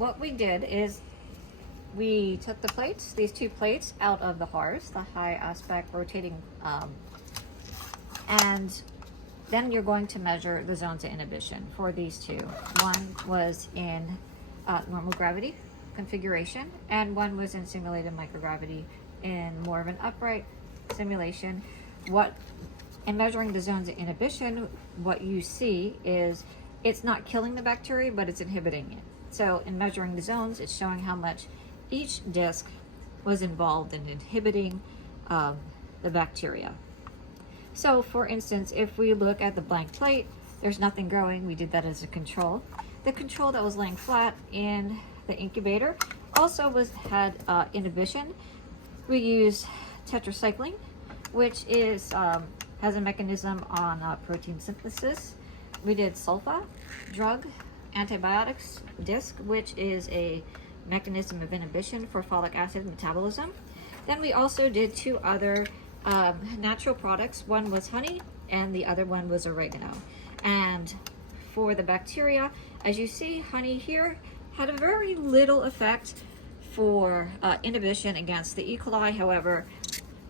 what we did is we took the plates, these two plates, out of the HARS, the high aspect rotating, and then you're going to measure the zones of inhibition for these two. One was in normal gravity configuration, and one was in simulated microgravity in more of an upright simulation. In measuring the zones of inhibition, what you see is it's not killing the bacteria, but it's inhibiting it. So in measuring the zones, it's showing how much each disc was involved in inhibiting the bacteria. So for instance, if we look at the blank plate, there's nothing growing. We did that as a control. The control that was laying flat in the incubator also had inhibition. We used tetracycline, which is has a mechanism on protein synthesis. We did sulfa drug antibiotics disc, which is a mechanism of inhibition for folic acid metabolism. Then we also did two other natural products. One was honey and the other one was oregano. And for the bacteria, as you see, honey here had a very little effect for inhibition against the E. coli. However,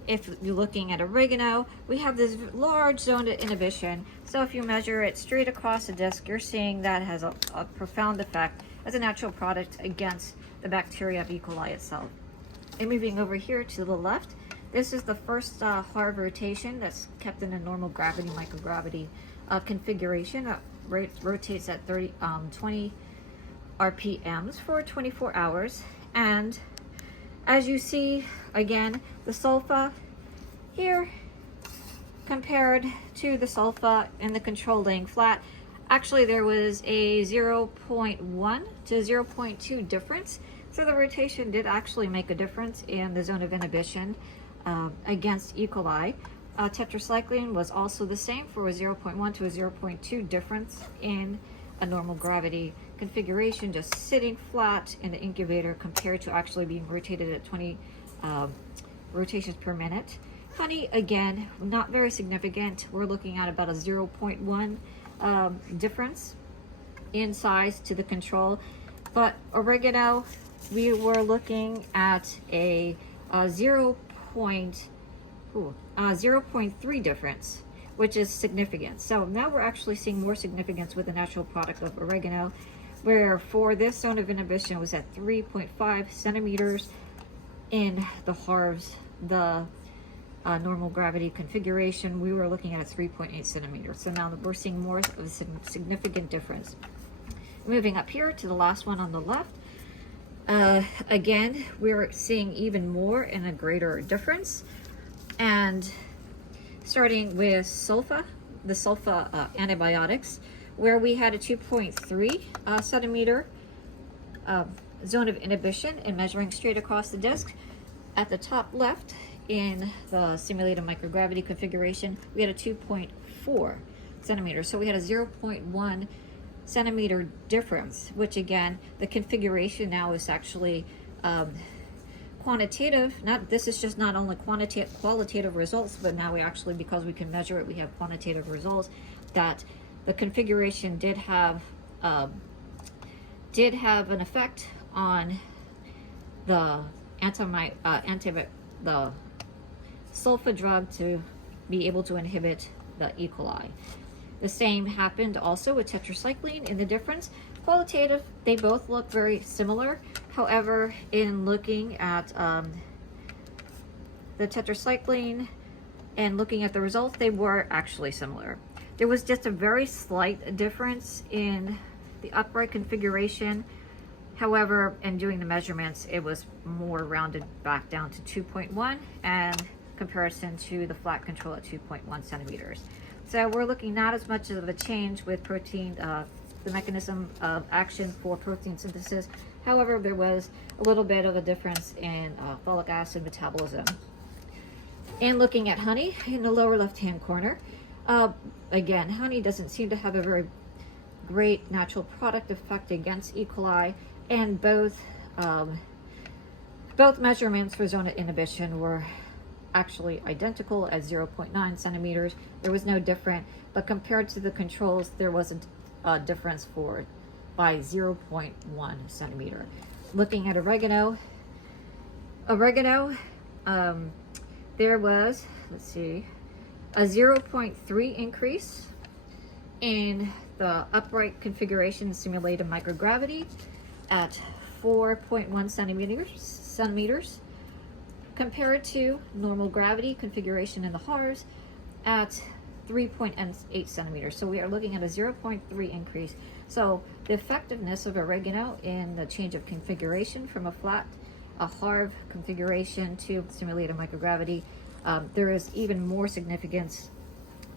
if you're looking at oregano, we have this large zone of inhibition. So if you measure it straight across the disc, you're seeing that has a profound effect as a natural product against the bacteria of E. coli itself. And moving over here to the left, this is the first HARV rotation that's kept in a normal gravity, microgravity configuration that rotates at 20 RPMs for 24 hours. And as you see, again, the sulfa here compared to the sulfa in the control laying flat, actually there was a 0.1 to 0.2 difference. So the rotation did actually make a difference in the zone of inhibition against E. coli. Tetracycline was also the same for a 0.1 to a 0.2 difference in a normal gravity configuration, just sitting flat in the incubator compared to actually being rotated at 20 rotations per minute. Honey, again, not very significant. We're looking at about a 0.1 difference in size to the control. But oregano, we were looking at a 0.3 difference, which is significant. So now we're actually seeing more significance with the natural product of oregano, where for this zone of inhibition was at 3.5 centimeters in the HARVs, the normal gravity configuration. We were looking at a 3.8 centimeters. So now we're seeing more of a significant difference. Moving up here to the last one on the left, again, we're seeing even more and a greater difference. And starting with sulfa, the sulfa antibiotics, where we had a 2.3 centimeter zone of inhibition and measuring straight across the disc. At the top left in the simulated microgravity configuration, we had a 2.4 centimeters. So we had a 0.1 centimeter difference, which again, the configuration now is actually quantitative. This is just not only qualitative results, but now we actually, because we can measure it, we have quantitative results that the configuration did have an effect on the the sulfa drug to be able to inhibit the E. coli. The same happened also with tetracycline in the difference. Qualitative, they both look very similar. However, in looking at the tetracycline and looking at the results, they were actually similar. There was just a very slight difference in the upright configuration. However, in doing the measurements, it was more rounded back down to 2.1 and comparison to the flat control at 2.1 centimeters. So we're looking not as much of a change with protein, the mechanism of action for protein synthesis. However, there was a little bit of a difference in folic acid metabolism. And looking at honey in the lower left-hand corner, again, honey doesn't seem to have a very great natural product effect against E. coli, and both measurements for zone of inhibition were actually identical at 0.9 centimeters. There was no difference, but compared to the controls, there was a difference for by 0.1 centimeter. Looking at oregano, there was, let's see, a 0.3 increase in the upright configuration simulated microgravity at 4.1 centimeters compared to normal gravity configuration in the HARS at 3.8 centimeters. So we are looking at a 0.3 increase. So the effectiveness of oregano in the change of configuration from a HARV configuration to simulated microgravity, there is even more significance,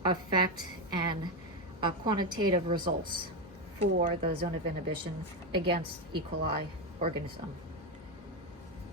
effect, and quantitative results for the zone of inhibition against E. coli organism.